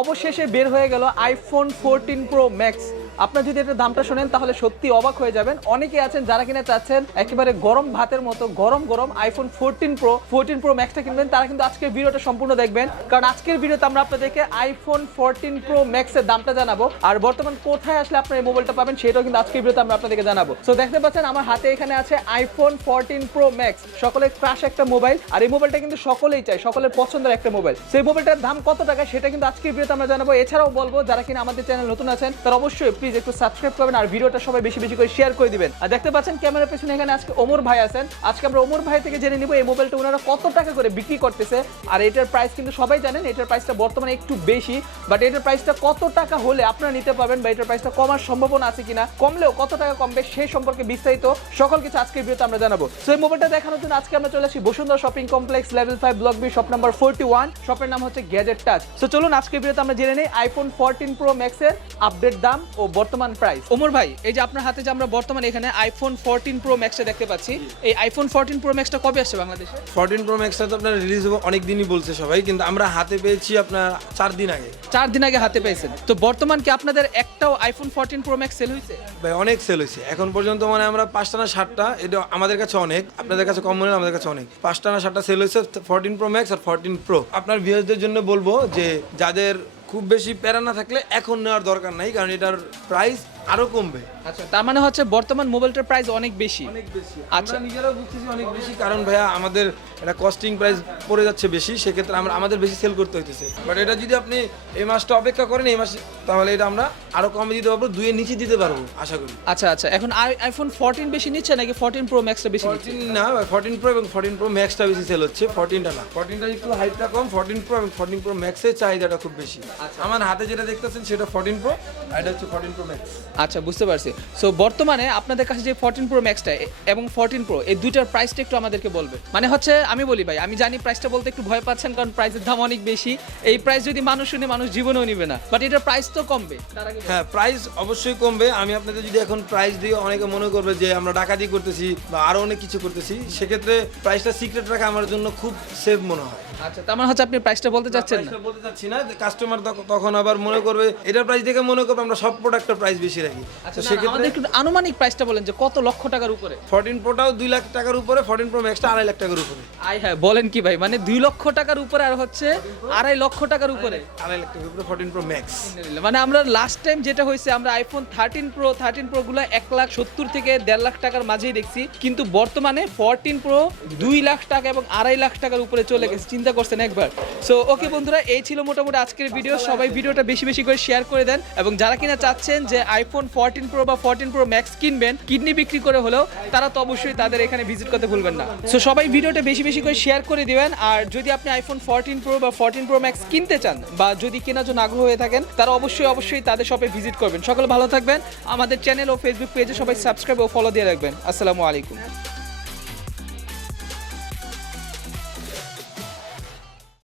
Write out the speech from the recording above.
অবশেষে বের হয়ে গেল আইফোন 14 প্রো ম্যাক্স। আপনারা যদি এটার দামটা শোনেন তাহলে সত্যি অবাক হয়ে যাবেন। অনেকেই আছেন যারা কিনা চাচ্ছেন একেবারে গরম ভাতের মতো গরম গরম আইফোন 14 প্রো ম্যাক্সটা কিনবেন, তারা কিন্তু আজকের ভিডিওটা সম্পূর্ণ দেখবেন, কারণ আজকের ভিডিওতে আমরা আপনাদেরকে আইফোন 14 প্রো ম্যাক্সের দামটা জানাবো, আর বর্তমান কোথায় আসলে আপনারা এই মোবাইলটা পাবেন সেটাও কিন্তু আজকের ভিডিওতে আমরা আপনাদেরকে জানাবো। সো দেখতে পাচ্ছেন আমার হাতে এখানে আছে আইফোন 14 প্রো ম্যাক্স, সকলের ক্রাশ একটা মোবাইল, আর এই মোবাইলটা কিন্তু সকলেই চায়, সকলের পছন্দের একটা মোবাইল। সেই মোবাইলটার দাম কত টাকা সেটা কিন্তু আজকের ভিডিওতে আমরা জানাবো। এছাড়াও বলবো যারা কিনা আমাদের চ্যানেল নতুন আছেন তারা অবশ্যই প্লিজ একটু সাবস্ক্রাইব করবেন আর ভিডিওটা সবাই বেশি বেশি করে শেয়ার করে দিবেন। আর দেখতে পাচ্ছেন ক্যামেরার পেছনে এখানে আজকে ওমর ভাই আছেন, আজকে আমরা ওমর ভাই থেকে জেনে নিব এই মোবাইলটা ওনারা কত টাকা করে বিক্রি করতেছে। আর এটার প্রাইস কিন্তু সবাই জানেন, এটার প্রাইসটা বর্তমানে একটু বেশি, বাট এটার প্রাইসটা কত টাকা হলে আপনারা নিতে পারবেন বা এটার প্রাইসটা কমার সম্ভাবনা আছে কিনা, কমলেও কত টাকা কমবে সেই সম্পর্কে বিস্তারিত সকল কিছু আজকের ভিডিওতে আমরা জানাবো। সো এই মোবাইলটা দেখানোর জন্য আজকে আমরা চলে আসি Bashundhara shopping complex level 5 block B shop number 41, শপের নাম হচ্ছে গ্যাজেট টাচ। সো চলুন আজকের ভিডিওতে আমরা জেনে নেই আইফোন 14 প্রো ম্যাক্স এর আপডেট দাম ও বর্তমান প্রাইস। ওমর ভাই, এই যে আপনার হাতে যে আমরা বর্তমানে এখানে আইফোন 14 প্রো ম্যাক্সটা দেখতে পাচ্ছি, এই আইফোন 14 প্রো ম্যাক্সটা কবে আসছে বাংলাদেশে? 14 প্রো ম্যাক্সটা তো আপনার রিলিজ হবে অনেক দিনই বলছে সবাই, কিন্তু আমরা হাতে পেয়েছি আপনার 4 দিন আগে। 4 দিন আগে হাতে পেয়েছেন। তো বর্তমান কি আপনাদের একটাও আইফোন 14 প্রো ম্যাক্স সেল হয়েছে? ভাই অনেক সেল হয়েছে এখন পর্যন্ত, মানে আমরা 5টা না 7টা, এটা আমাদের কাছে অনেক, আপনাদের কাছে কম মনে হয়, আমাদের কাছে অনেক। 5টা না 7টা সেল হয়েছে 14 প্রো ম্যাক্স আর 14 প্রো। আপনার ভিউয়ারদের জন্য বলবো যে যাদের খুব বেশি প্যারা না থাকলে এখন নেওয়ার দরকার নাই, কারণ এটার প্রাইস আরো কমবে। আচ্ছা, তার মানে হচ্ছে বর্তমান মোবাইলটার প্রাইস অনেক বেশি। অনেক বেশি, আচ্ছা, আমরা নিজেরাও বুঝতেছি অনেক বেশি, কারণ ভাইয়া আমাদের এটা কস্টিং প্রাইস পড়ে যাচ্ছে বেশি, সেক্ষেত্রে আমাদের বেশি সেল করতে হইতেছে। বাট এটা যদি আপনি এই মাসটা অপেক্ষা করেন, এই মাসে, তাহলে এটা আমরা আরো কমে দিতে পারবো, 2 এর নিচে দিতে পারবো আশা করি। আচ্ছা আচ্ছা, এখন আইফোন 14 বেশি নিচ্ছে নাকি 14 প্রো ম্যাক্সটা বেশি নিচ্ছে? 14 না, 14 প্রো এবং 14 প্রো ম্যাক্সটা বেশি সেল হচ্ছে, 14টা না। 14টা একটু হাইটটা কম, 14 প্রো এবং 14 প্রো ম্যাক্সের চাহিদাটা খুব বেশি। আমার হাতে যেটা দেখতেছেন সেটা 14 প্রো, আর এটা হচ্ছে 14 প্রো ম্যাক্স। আচ্ছা, বুঝতে পারছি। সো বর্তমানে আপনাদের কাছে যে 14 প্রো ম্যাক্সটা এবং 14 প্রো, এই দুইটার প্রাইসটা একটু আমাদেরকে বলবে। মানে হচ্ছে আমি বলি ভাই, আমি জানি প্রাইসটা বলতে একটু ভয় পাচ্ছেন, কারণ প্রাইসের দাম অনেক বেশি। এই প্রাইস যদি মানুষ শুনে, মানুষ জীবনেও নিবে না, বাট এটার প্রাইস তো কমবে। হ্যাঁ, প্রাইস অবশ্যই কমবে। আমি আপনাদের যদি এখন প্রাইস দিয়ে, অনেকে মনে করবে যে আমরা ডাকাতি করতেছি বা আরো অনেক কিছু করতেছি, সেক্ষেত্রে প্রাইসটা সিক্রেট রাখা আমার জন্য খুব সেফ মনে হয়। আচ্ছা, তার মানে হচ্ছে আপনি প্রাইসটা বলতে চাচ্ছেন না? বলতে চাচ্ছি না, কাস্টমার তখন আবার মনে করবে, এটার প্রাইস দেখে মনে করবে আমরা সব প্রোডাক্টের প্রাইস বেশি রাখি। আচ্ছা, আমাদের একটু আনুমানিক প্রাইসটা বলেন যে কত লক্ষ টাকার উপরে? 14 প্রোটাও 2 লাখ টাকার উপরে, 14 প্রো ম্যাক্সটা 2.5 লাখ টাকার উপরে। হ্যাঁ, বলেন কি ভাই, মানে 2 লক্ষ টাকার উপরে আর হচ্ছে 2.5 লক্ষ টাকার উপরে? 2.5 লাখ টাকার উপরে 14 প্রো ম্যাক্স। মানে আমরা লাস্ট টাইম যেটা হয়েছে, আমরা আইফোন 13 প্রো গুলো 1,70,000 থেকে 1.5 লাখ টাকার মাঝেই দেখছি, কিন্তু বর্তমানে 14 প্রো 2 লাখ টাকা এবং 2.5 লাখ টাকার উপরে চলে গেছে। চিন্তা করছেন একবার? সো ওকে বন্ধুরা, এই ছিল মোটামুটি আজকের ভিডিও। সবাই ভিডিওটা বেশি বেশি করে শেয়ার করে দেন, এবং যারা কিনা চাচ্ছেন যে আইফোন 14 প্রো বা 14 প্রো ম্যাক্স কিনবেন কিডনি বিক্রি করে হলেও, তারা তো অবশ্যই তাদের এখানে ভিজিট করতে ভুলবেন না। সো সবাই ভিডিওটা বেশি বেশি করে শেয়ার করে দিবেন। আর যদি আপনি আইফোন 14 প্রো বা 14 প্রো ম্যাক্স কিনতে চান বা যদি কেনার জন্য আগ্রহ হয়ে থাকেন, তারা অবশ্যই তাদের শপে ভিজিট করবেন। সকলে ভালো থাকবেন। আমাদের চ্যানেল ও ফেসবুক পেজে সবাই সাবস্ক্রাইব ও ফলো দিয়ে রাখবেন। আসসালামু আলাইকুম।